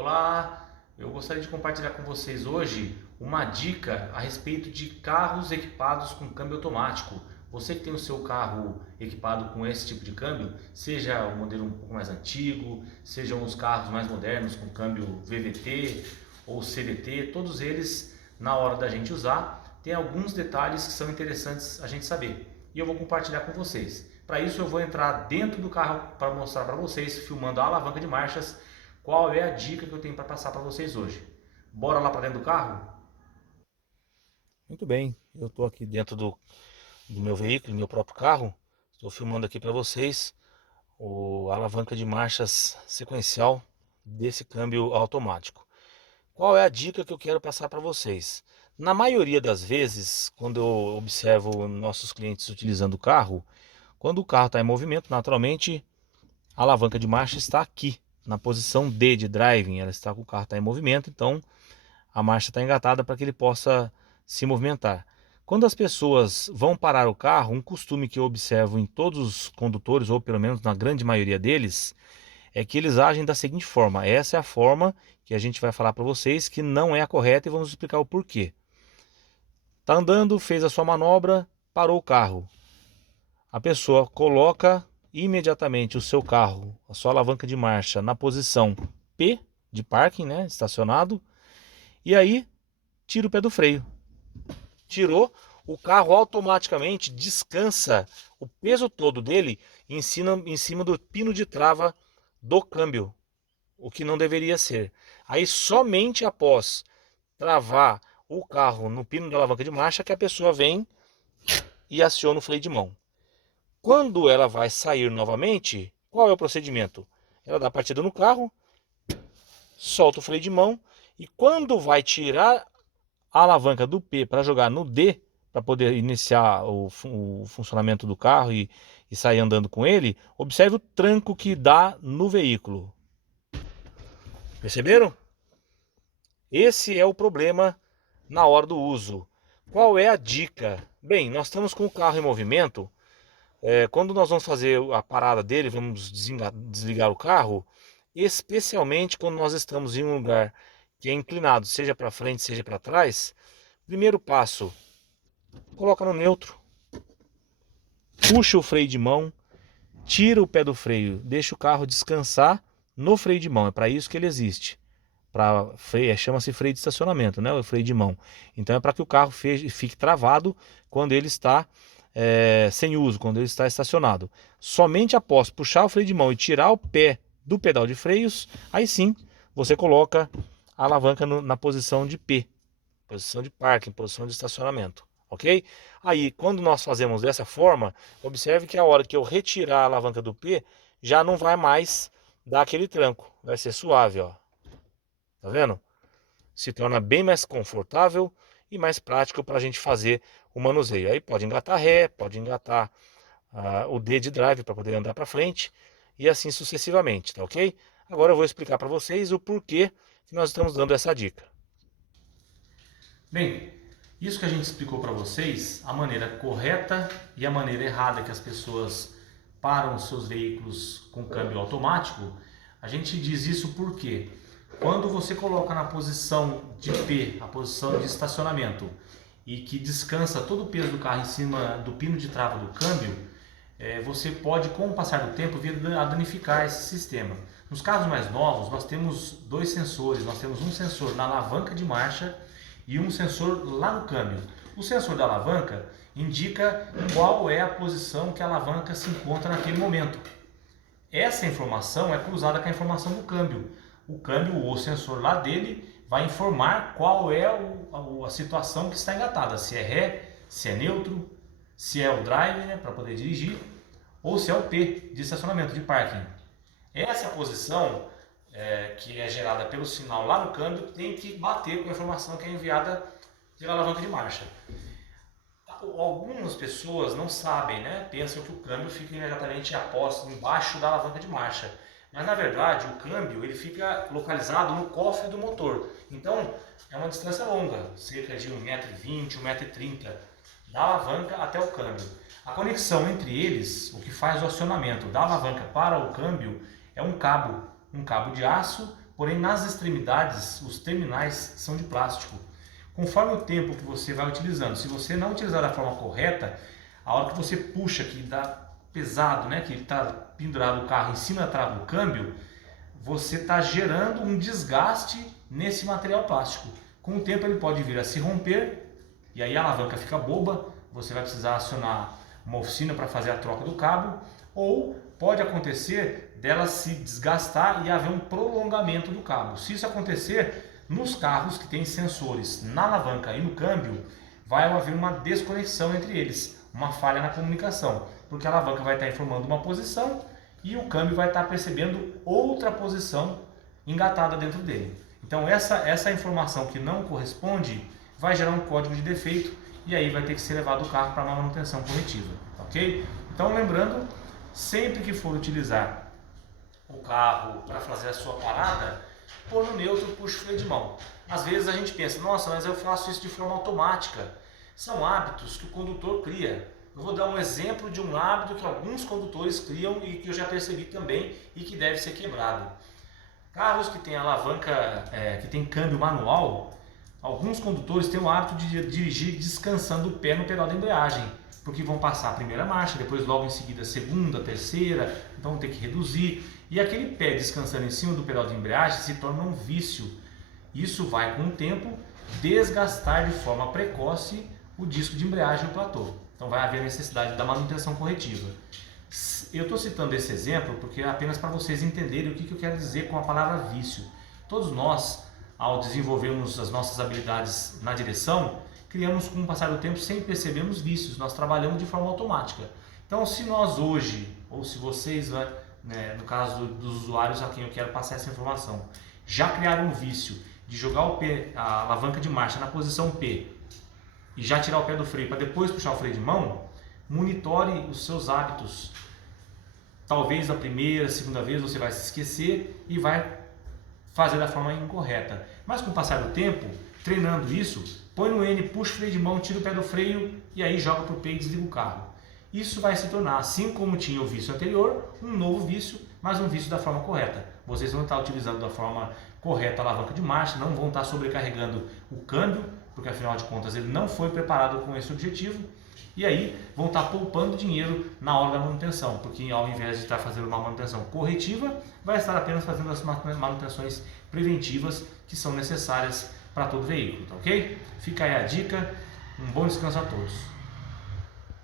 Olá, eu gostaria de compartilhar com vocês hoje uma dica a respeito de carros equipados com câmbio automático. Você que tem o seu carro equipado com esse tipo de câmbio, seja o modelo um pouco mais antigo, sejam os carros mais modernos com câmbio VVT ou CVT, todos eles, na hora da gente usar, tem alguns detalhes que são interessantes a gente saber. E eu vou compartilhar com vocês. Para isso eu vou entrar dentro do carro para mostrar para vocês, filmando a alavanca de marchas, qual é a dica que eu tenho para passar para vocês hoje. Bora lá para dentro do carro? Muito bem, eu estou aqui dentro do meu veículo, meu próprio carro. Estou filmando aqui para vocês a alavanca de marchas sequencial desse câmbio automático. Qual é a dica que eu quero passar para vocês? Na maioria das vezes, quando eu observo nossos clientes utilizando o carro, quando o carro está em movimento, naturalmente a alavanca de marcha está aqui, na posição D de driving. Ela está com o carro está em movimento, então a marcha está engatada para que ele possa se movimentar. Quando as pessoas vão parar o carro, um costume que eu observo em todos os condutores, ou pelo menos na grande maioria deles, é que eles agem da seguinte forma. Essa é a forma que a gente vai falar para vocês que não é a correta e vamos explicar o porquê. Está andando, fez a sua manobra, parou o carro. A pessoa coloca imediatamente o seu carro, a sua alavanca de marcha na posição P de parking, né, estacionado, e aí tira o pé do freio. Tirou, o carro automaticamente descansa o peso todo dele em cima do pino de trava do câmbio, o que não deveria ser. Aí somente após travar o carro no pino da alavanca de marcha que a pessoa vem e aciona o freio de mão. Quando ela vai sair novamente, qual é o procedimento? Ela dá partida no carro, solta o freio de mão e quando vai tirar a alavanca do P para jogar no D, para poder iniciar o funcionamento do carro e sair andando com ele, observe o tranco que dá no veículo. Perceberam? Esse é o problema na hora do uso. Qual é a dica? Bem, nós estamos com o carro em movimento. Quando nós vamos fazer a parada dele, vamos desligar o carro, especialmente quando nós estamos em um lugar que é inclinado, seja para frente, seja para trás. Primeiro passo, coloca no neutro, puxa o freio de mão, tira o pé do freio, deixa o carro descansar no freio de mão. É para isso que ele existe. Para freio, chama-se freio de estacionamento, né? O freio de mão. Então é para que o carro fique travado quando ele está sem uso, quando ele está estacionado. Somente após puxar o freio de mão e tirar o pé do pedal de freios, aí sim você coloca a alavanca na posição de P, posição de parking, posição de estacionamento, ok? Aí, quando nós fazemos dessa forma, observe que a hora que eu retirar a alavanca do P, já não vai mais dar aquele tranco, vai ser suave, ó. Tá vendo? Se torna bem mais confortável e mais prático para a gente fazer o manuseio. Aí pode engatar ré, pode engatar o D de drive para poder andar para frente e assim sucessivamente, tá ok? Agora eu vou explicar para vocês o porquê que nós estamos dando essa dica. Bem, isso que a gente explicou para vocês, a maneira correta e a maneira errada que as pessoas param os seus veículos com câmbio automático, a gente diz isso porque quando você coloca na posição de P, a posição de estacionamento, e que descansa todo o peso do carro em cima do pino de trava do câmbio, você pode, com o passar do tempo, vir a danificar esse sistema. Nos carros mais novos, nós temos dois sensores. Nós temos um sensor na alavanca de marcha e um sensor lá no câmbio. O sensor da alavanca indica qual é a posição que a alavanca se encontra naquele momento. Essa informação é cruzada com a informação do câmbio. O câmbio, o sensor lá dele, vai informar qual é a situação que está engatada. Se é ré, se é neutro, se é o drive, né, para poder dirigir, ou se é o P, de estacionamento, de parking. Essa posição, que é gerada pelo sinal lá no câmbio, tem que bater com a informação que é enviada pela alavanca de marcha. Algumas pessoas não sabem, né? Pensam que o câmbio fica imediatamente embaixo da alavanca de marcha. Mas na verdade o câmbio ele fica localizado no cofre do motor. Então é uma distância longa, cerca de 1,20 m, 1,30 m, da alavanca até o câmbio. A conexão entre eles, o que faz o acionamento da alavanca para o câmbio, é um cabo de aço porém nas extremidades os terminais são de plástico. Conforme o tempo que você vai utilizando, se você não utilizar da forma correta, a hora que você puxa, que dá pesado, né, que está pendurado o carro em cima da trava do câmbio, você está gerando um desgaste nesse material plástico. Com o tempo ele pode vir a se romper e aí a alavanca fica boba, você vai precisar acionar uma oficina para fazer a troca do cabo, ou pode acontecer dela se desgastar e haver um prolongamento do cabo. Se isso acontecer, nos carros que têm sensores na alavanca e no câmbio, vai haver uma desconexão entre eles, uma falha na comunicação, porque a alavanca vai estar informando uma posição e o câmbio vai estar percebendo outra posição engatada dentro dele. Então essa informação que não corresponde vai gerar um código de defeito e aí vai ter que ser levado o carro para uma manutenção corretiva, ok? Então lembrando, sempre que for utilizar o carro para fazer a sua parada, pôr no neutro, puxa o freio de mão. Às vezes a gente pensa, nossa, mas eu faço isso de forma automática. São hábitos que o condutor cria. Eu vou dar um exemplo de um hábito que alguns condutores criam e que eu já percebi também e que deve ser quebrado. Carros que têm alavanca, que tem câmbio manual, alguns condutores têm o hábito de dirigir descansando o pé no pedal da embreagem, porque vão passar a primeira marcha, depois logo em seguida a segunda, a terceira, então vão ter que reduzir. E aquele pé descansando em cima do pedal de embreagem se torna um vício. Isso vai, com o tempo, desgastar de forma precoce o disco de embreagem e o platô. Então vai haver necessidade da manutenção corretiva. Eu estou citando esse exemplo porque é apenas para vocês entenderem o que eu quero dizer com a palavra vício. Todos nós, ao desenvolvermos as nossas habilidades na direção, criamos com o passar do tempo sem percebermos vícios. Nós trabalhamos de forma automática. Então se nós hoje, ou se vocês, né, no caso dos usuários a quem eu quero passar essa informação, já criaram um vício de jogar o pé, a alavanca de marcha na posição P e já tirar o pé do freio para depois puxar o freio de mão, monitore os seus hábitos. Talvez a primeira, segunda vez você vai se esquecer e vai fazer da forma incorreta. Mas com o passar do tempo, treinando isso, põe no N, puxa o freio de mão, tira o pé do freio e aí joga para o P e desliga o carro. Isso vai se tornar, assim como tinha o vício anterior, um novo vício, mas um vício da forma correta. Vocês vão estar utilizando da forma correta a alavanca de marcha, não vão estar sobrecarregando o câmbio, porque afinal de contas ele não foi preparado com esse objetivo, e aí vão estar poupando dinheiro na hora da manutenção, porque ao invés de estar fazendo uma manutenção corretiva, vai estar apenas fazendo as manutenções preventivas que são necessárias para todo veículo, tá ok? Fica aí a dica, um bom descanso a todos.